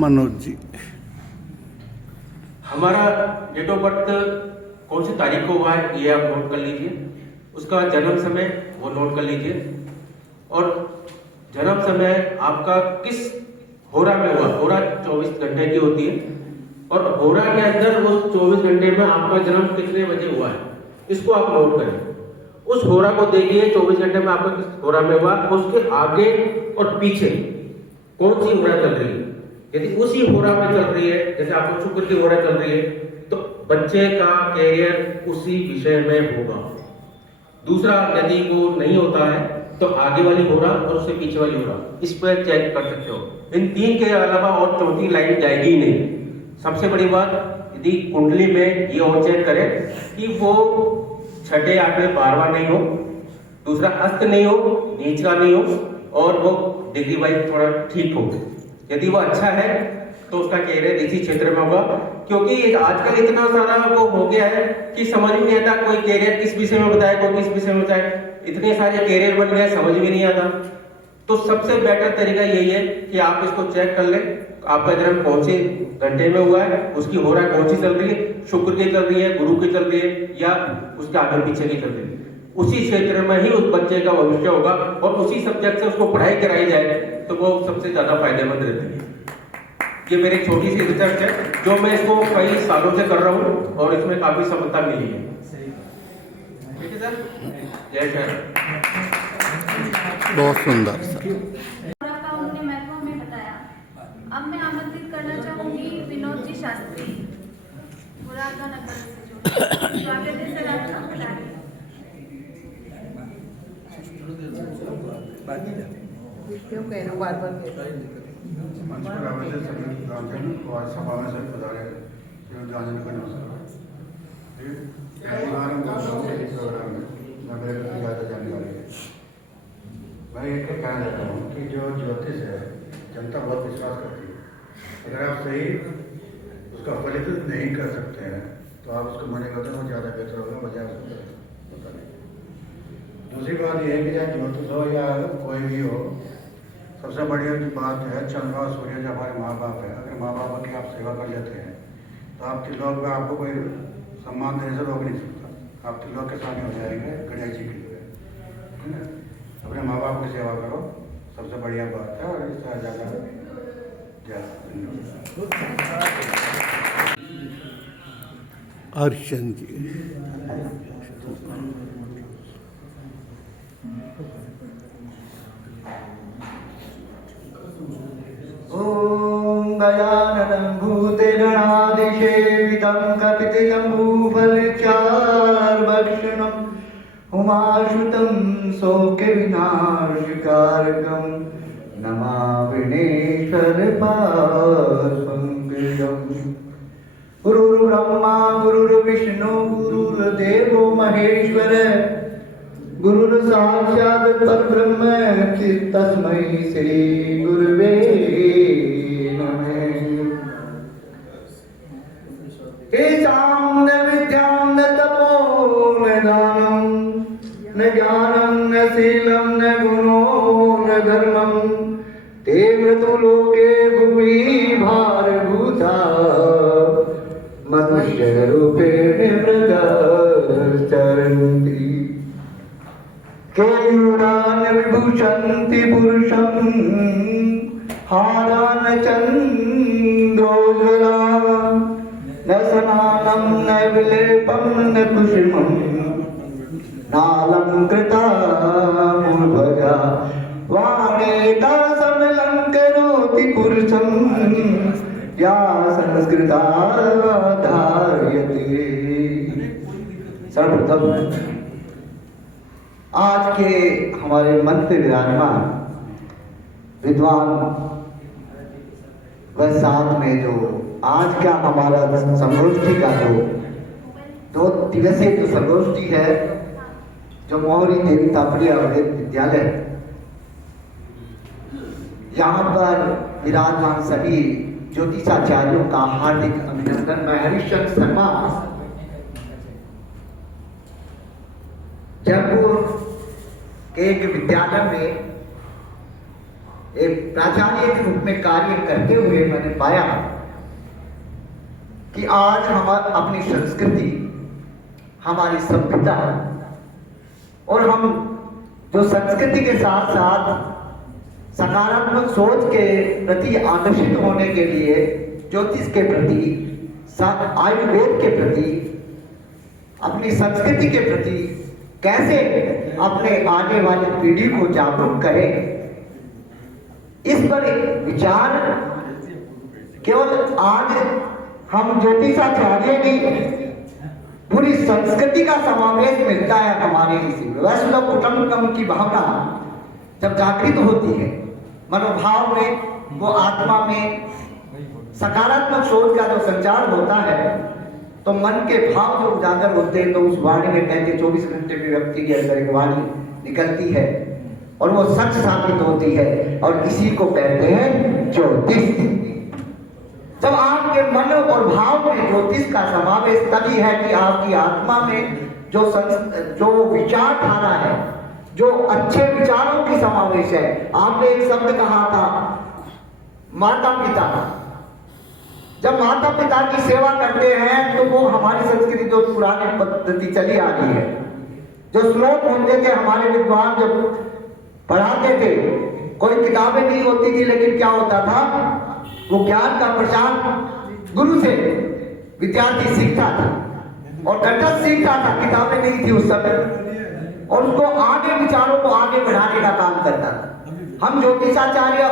मनोज जी, हमारा date of birth कौन सी तारीख को हुआ है ये आप नोट कर लीजिए, उसका जन्म समय वो नोट कर लीजिए, और जन्म समय आपका किस होरा में हुआ। होरा 24 घंटे की होती है, और होरा के अंदर वो 24 घंटे में आपका जन्म कितने बजे हुआ है इसको आप नोट करें। उस होरा को देखिए 24 घंटे में आपका किस होरा में हुआ, उसके आगे और पीछे कौन सी होरा चल रही है। यदि उसी होरा में चल रही है, जैसे आपको शुक्र की होरा चल रही है, तो बच्चे का कैरियर उसी विषय में होगा। दूसरा, यदि वो नहीं होता है तो आगे वाली होरा और उससे पीछे वाली होरा, इस पर चेक कर सकते हो। इन तीन के अलावा और चौथी लाइन जाएगी ही नहीं। सबसे बड़ी बात, यदि कुंडली में ये और चेक करें कि वो छठे आठवें 12वां नहीं हो, दूसरा अस्त नहीं हो, नीच का नहीं हो, और वो डिग्री वाइज थोड़ा ठीक हो। यदि वो अच्छा है तो उसका कैरियर इसी क्षेत्र में होगा, क्योंकि आजकल इतना सारा वो हो गया है कि समझ में नहीं आता कोई कैरियर किस विषय में बताए, कोई किस विषय में बताए। इतने सारे कैरियर बन गए, समझ में नहीं आता। तो सबसे बेटर तरीका यही है कि आप इसको चेक कर लें, आपका जन्म कौन से घंटे में हुआ है, उसकी होरा कौन सी चल रही है, शुक्र की चल रही है, गुरु की चल रही है, या उसके आगे पीछे की चल रही है। उसी क्षेत्र में ही उस बच्चे का भविष्य होगा, और उसी सब्जेक्ट से उसको पढ़ाई कराई जाए तो वो सबसे ज्यादा फायदेमंद रहती है। ये मेरी छोटी सी रिसर्च है जो मैं इसको कई सालों से कर रहा हूँ, और इसमें काफी सफलता मिली है। ठीक है सर, जय सर। बहुत सुंदर सर। उनके महत्व हमें बताया। अब मैं आमंत्रित करना चाहूंगी विनोद जी शास्त्री, मुरादा नगर से जो स्वागत है सर आपका। क्यों कह रहे हो बार बार? मंच पर आवेदन सभी ग्रामजन को आज सभा में सभी पधारे ग्रामजन को नमस्कार। प्रोग्राम में मैं मेरे प्रति ज़्यादा जानकारी है। मैं ये कहना चाहता हूँ कि जो ज्योतिष है जनता बहुत विश्वास करती है। अगर आप सही उसका फलित नहीं कर सकते हैं तो आप उसको मने करते हैं, वो ज़्यादा बेहतर होगा बजाय उसको बताने। दूसरी बात यह है कि चाहे ज्योतिष हो या कोई भी हो, सबसे बढ़िया जो बात है, चंद्रमा और सूर्य जो हमारे माँ बाप है, अगर माँ बाप की आप सेवा कर लेते हैं तो आप त्रिलोक में आपको कोई सम्मान देने से रोक नहीं सकता। आप त्रिलोक के सामने हो जाएंगे गणेश जी के लिए, है ना। अपने माँ बाप की सेवा करो, सबसे बढ़िया बात है, और इससे ज़्यादा अर्शन जी, ओम गजाननं भूतगणाधिसेवितं कपितजम्बूफलचार्भक्षणं उमासुतं शोकविनाशकारकं नमामि विघ्नेश्वरपादपङ्कजम्। गुरुर्ब्रह्मा गुरुर्विष्णु गुरुर्देवो महेश्वर, गुरुर्साक्षात् परब्रह्म तस्मै श्री गुरुवे नमः। केषां न विद्यां न तपो न दानं न ज्ञानं न शीलं न गुणो न धर्मं, ते मृतलोके भुवि भारभूता मनुष्यरूपेण मृगश्चरन्ति। केयूरान् विभूषन्ति पुरुषं हारान् चन्द्रोज्ज्वलान्, न स्नानं न विलेपं न कुसुमं नालङ्कृतामूर्ध्वजा वाणेतासमलङ्करोति पुरुषं या संस्कृता धार्यते। सर्वप्रथम आज के हमारे मंच पे विराजमान विद्वान व साथ में जो आज का हमारा संगोष्ठी का जो 2 दिवसीय जो संगोष्ठी है, जो मोहरी देवी तापड़िया विद्यालय, यहाँ पर विराजमान सभी ज्योतिषाचार्यों का हार्दिक अभिनंदन। मैं हरिश्चंद्र शर्मा जयपुर के एक विद्यालय में एक प्राचार्य के रूप में कार्य करते हुए मैंने पाया कि आज हम अपनी संस्कृति, हमारी सभ्यता और हम जो संस्कृति के साथ साथ सकारात्मक सोच के प्रति आकर्षित होने के लिए ज्योतिष के प्रति, आयुर्वेद के प्रति, अपनी संस्कृति के प्रति कैसे अपने आने वाली पीढ़ी को जागरूक करें, इस पर एक विचार केवल आज हम ज्योतिषाचार्य नहीं, पूरी संस्कृति का समावेश मिलता है हमारे इसी वैष्णव कुटुंबकम की भावना जब जागृत होती है मनोभाव में, वो आत्मा में सकारात्मक सोच का जो संचार होता है, तो मन के भाव जो उजागर होते हैं, तो उस वाणी में कहते 24 घंटे में व्यक्ति के अंदर एक वाणी निकलती है और वो सच साबित होती है, और इसी को कहते हैं ज्योतिष। जब आपके मन और भाव में ज्योतिष का समावेश तभी है कि आपकी आत्मा में जो विचारधारा है, जो अच्छे विचारों की समावेश है। आपने एक शब्द कहा था माता पिता। जब माता पिता की सेवा करते हैं तो वो हमारी संस्कृति जो पुरानी पद्धति चली आ रही है, जो श्लोक होते थे हमारे विद्वान जब पढ़ाते थे, कोई किताबें नहीं होती थी, लेकिन क्या होता था, वो ज्ञान का प्रसार गुरु से विद्यार्थी सीखता था और कंठस्थ सीखता था, किताबें नहीं थी उस समय, और उसको आगे विचारों को आगे बढ़ाने का काम करता था। हम ज्योतिषाचार्य,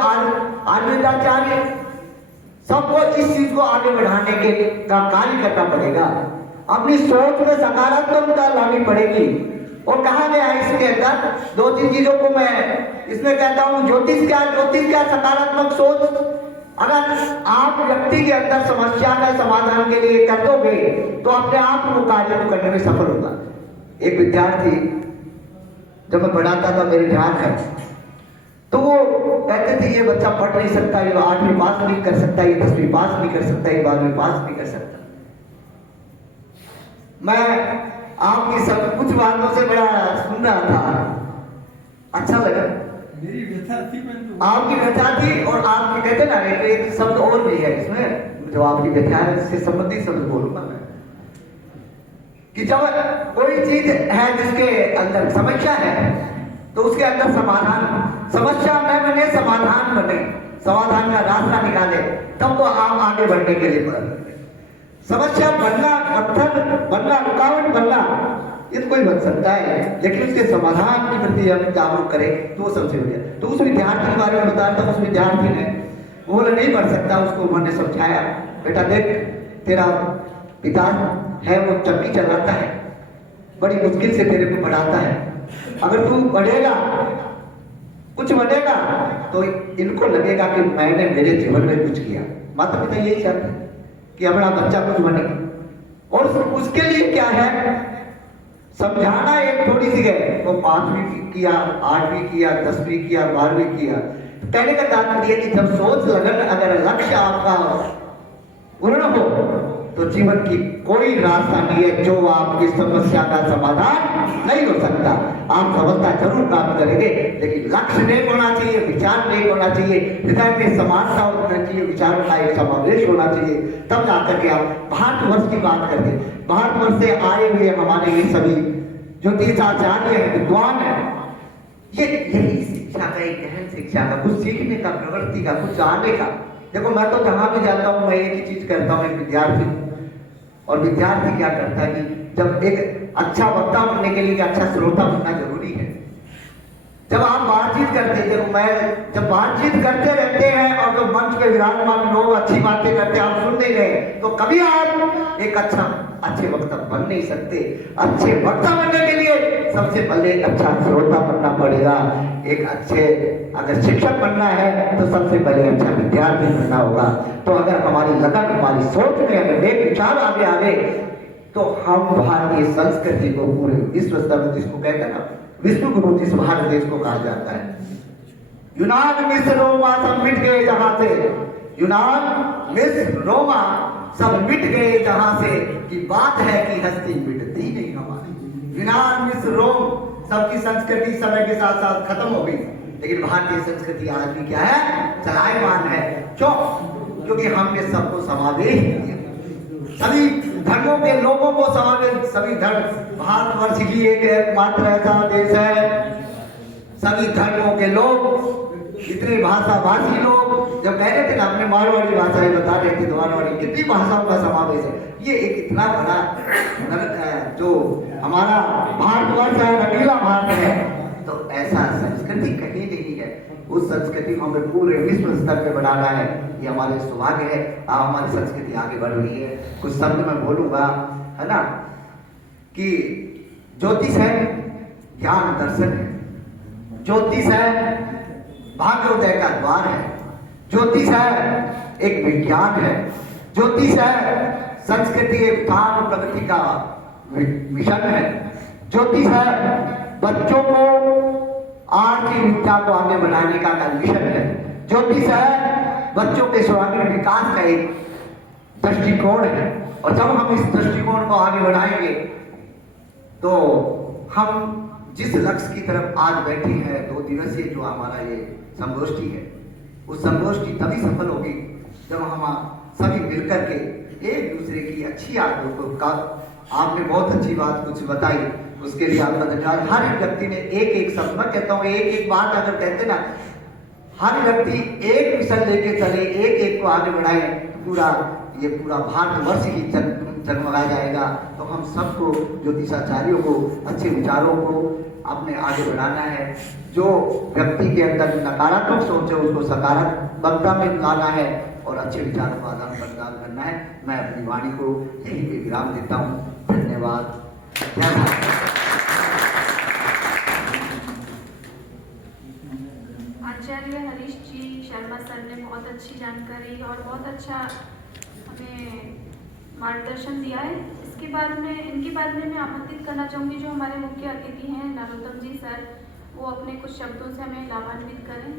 आयुर्वेदाचार्य, सबको इस चीज को आगे बढ़ाने के का कार्य करना पड़ेगा। अपनी सोच में सकारात्मकता लानी पड़ेगी। और कहा गया है इसके अंदर 2-3 चीजों को मैं इसमें कहता हूं। ज्योतिष क्या सकारात्मक सोच। अगर आप व्यक्ति के अंदर समस्या का समाधान के लिए कर दोगे तो अपने आप वो कार्य को करने में सफल होगा। एक विद्यार्थी जब मैं पढ़ाता था, मेरे ध्यान है, तो वो कहते थे ये बच्चा पढ़ नहीं सकता, ये 8वीं पास नहीं कर सकता, ये 10वीं पास नहीं कर सकता, ये 12वीं पास नहीं कर सकता। मैं आपकी सब कुछ बातों से बड़ा सुन रहा था, अच्छा लगा। मेरी व्यथा थी, आपकी व्यथा थी, और आपकी कहते ना एक शब्द और भी है इसमें, जो आपकी व्यथा है इससे संबंधित शब्द बोलूंगा मैं, कि जब कोई चीज है जिसके अंदर समस्या है तो उसके अंदर समाधान, समस्या न बने समाधान बने, समाधान का रास्ता निकाले, तब तो आप आगे बढ़ने के लिए बढ़। समस्या बनना, पत्थर बनना, रुकावट बनना, इनको ही बन सकता है, लेकिन उसके समाधान के प्रति हम जागरूक करें तो वो सबसे बढ़िया। तो उस विद्यार्थी के बारे में बताया था, उस विद्यार्थी ने वो नहीं पढ़ सकता, उसको उन्होंने समझाया, बेटा देख तेरा पिता है वो चक्की चलाता है, बड़ी मुश्किल से तेरे को पढ़ाता है, अगर तू पढ़ेगा कुछ बनेगा तो इनको लगेगा कि मैंने मेरे जीवन में कुछ किया। माता पिता यही चाहते हैं कि हमारा बच्चा कुछ बने, और उसके लिए क्या है, समझाना एक थोड़ी सी है, तो 5वीं किया, 8वीं किया, 10वीं किया, 12वीं किया। कहने का तात्पर्य कि जब सोच लगन, अगर लक्ष्य आपका पूर्ण हो तो जीवन की कोई रास्ता नहीं है जो आपकी समस्या का समाधान नहीं हो सकता। आप सफलता जरूर प्राप्त करेंगे, लेकिन लक्ष्य नहीं होना चाहिए, विचार नहीं होना चाहिए, हृदय में समानता होना चाहिए, विचारों का एक समावेश होना चाहिए, तब जाकर के आप भारतवर्ष की बात करते हैं। भारतवर्ष से आए हुए हमारे ये सभी ज्योतिषाचार्य हैं, विद्वान हैं, ये यही शिक्षा का एक गहन शिक्षा का, कुछ सीखने का, प्रवृत्ति का, कुछ जानने का। देखो मैं तो जहां भी जाता हूँ मैं एक ही चीज करता हूँ, एक विद्यार्थी, और विद्यार्थी क्या करता है कि जब एक अच्छा वक्ता बनने के लिए अच्छा श्रोता बनना जरूरी है। जब आप बातचीत करते हैं, देखो मैं जब बातचीत करते रहते हैं और जो मंच पे विराजमान लोग अच्छी बातें करते हैं, आप सुन नहीं रहे, तो कभी आप एक अच्छे वक्ता बन नहीं सकते। अच्छे वक्ता बनने के लिए सबसे पहले अच्छा श्रोता बनना पड़ेगा। एक अच्छे अगर शिक्षक बनना है तो सबसे पहले अच्छा विद्यार्थी बनना होगा। तो अगर हमारी लगन, हमारी सोच में अगर एक विचार आगे आ गए तो हम भारतीय संस्कृति को पूरे विश्व स्तर, जिसको कहते हैं ना विश्व गुरु जिस भारत देश को कहा जाता है, यूनान, मिस्र, रोमा सब मिट गए जहां से, यूनान, मिस्र, रोमा सब मिट गए जहां से, की बात है कि हस्ती मिटती नहीं हमारी। यूनान, मिस्र, रोम सबकी संस्कृति समय के साथ साथ खत्म हो गई, लेकिन भारतीय संस्कृति आज भी क्या है, चलायमान है। क्यों? क्योंकि हमने सबको समावेश किया, सभी धर्मों के लोगों को समावेश, सभी धर्म, भारतवर्ष ही एक एकमात्र ऐसा देश है, सभी धर्मों के लोग, इतने भाषा भाषी लोग, जब कह रहे थे ना अपने मारवाड़ी भाषा ही बता रहे थे, मारवाड़ी कितनी भाषाओं का समावेश है। ये एक इतना बड़ा जो हमारा भारतवर्ष है, रंगीला भारत है, तो ऐसा संस्कृति कहीं नहीं है। उस संस्कृति को हमें पूरे विश्व स्तर पे बढ़ाना है, ये हमारे सौभाग्य है। हमारी संस्कृति आगे बढ़ रही है। कुछ शब्द मैं बोलूंगा, है ना, कि ज्योतिष है ज्ञान दर्शन है, ज्योतिष है भाग्योदय का द्वार है, ज्योतिष है एक विज्ञान है, ज्योतिष है संस्कृति उत्थान प्रगति का मिशन है, ज्योतिष है बच्चों को आर्ट की विद्या को आगे बढ़ाने का मिशन है, ज्योतिष है बच्चों के सर्वांगीण विकास का एक दृष्टिकोण है। और जब हम इस दृष्टिकोण को आगे बढ़ाएंगे तो हम जिस लक्ष्य की तरफ आज बैठे हैं, 2 दिवसीय जो हमारा ये संगोष्ठी है, उस संगोष्ठी तभी सफल होगी जब हम सभी मिलकर के एक दूसरे की अच्छी आदतों को का, आपने बहुत अच्छी बात कुछ बताई, उसके लिए आपका धन्यवाद। हर एक व्यक्ति ने एक शब्द, मैं कहता हूँ एक बात अगर कहते ना, हर व्यक्ति एक मिशन लेके चले, एक को आगे बढ़ाए, तो पूरा भारतवर्ष ही जगमगाया जाएगा। तो हम सबको, ज्योतिषाचार्यों को, अच्छे विचारों को अपने आगे बढ़ाना है। जो व्यक्ति के अंदर नकारात्मक सोच है उसको सकारात्मकता में लाना है और अच्छे विचारों का आदान प्रदान करना है। मैं अपनी वाणी को यहीं पे विराम देता हूँ। धन्यवाद। जय भारत। आचार्य हरीश जी शर्मा सर ने बहुत अच्छी जानकारी और बहुत अच्छा हमें मार्गदर्शन दिया है। इसके बाद में, इनके बाद में मैं आमंत्रित करना चाहूँगी जो हमारे मुख्य अतिथि हैं नरोत्तम जी सर, वो अपने कुछ शब्दों से हमें लाभान्वित करें।